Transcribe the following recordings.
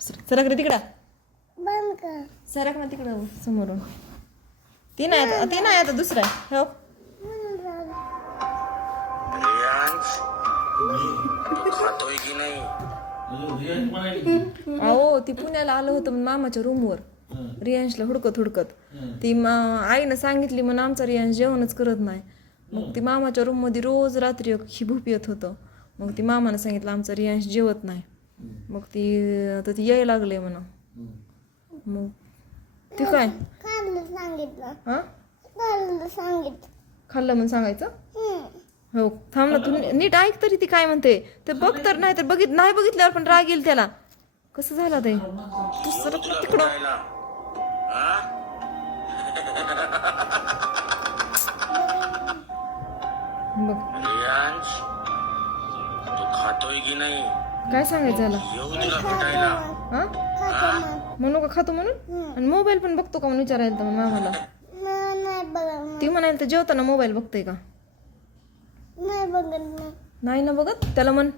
सरक रे तिकडं सरक ना तिकडं समोरून ती नाही आता दुसरा हो खातोय की नाही अहो ती पुण्याला आलं होतं म्हणून मामाच्या रूमवर रियांशला हुडकत ती आईनं सांगितली म्हणून आमचा रियांश जेवणच करत नाही मग ती मामाच्या रूममध्ये रोज रात्री ही भूप येत होतं मग ती मामानं सांगितलं आमचा रियांश जेवत नाही मग ती आता ती यायला लागले म्हणा मग ती काय हां खाल्लं म्हणून सांगायचं हो थांब ना तू नीट ऐक तरी ती काय म्हणते ते बघ तर नाही तर नाही बघितल्यावर पण राग येईल त्याला कसं झालं ते तू सरक तिकडं बघ तू खातोय की नाही काय सांगायचं त्याला येऊ तुला भेटायला हा म्हणू का खातो म्हणून आणि मोबाईल पण बघतो का म्हणून विचारायला तर मग आम्हाला ती म्हणायला तर जेवताना मोबाईल बघतोय का नाही ना बघत त्याला म्हण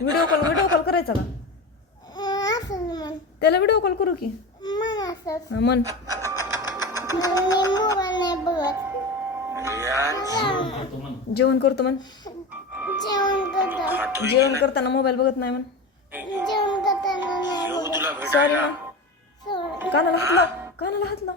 व्हिडिओ कॉल करायचा का त्याला व्हिडिओ कॉल करू की म्हण जेवण करतो म्हण जेवण करताना मोबाईल बघत नाही म्हण सॉरी म्हण कानाला हात लाव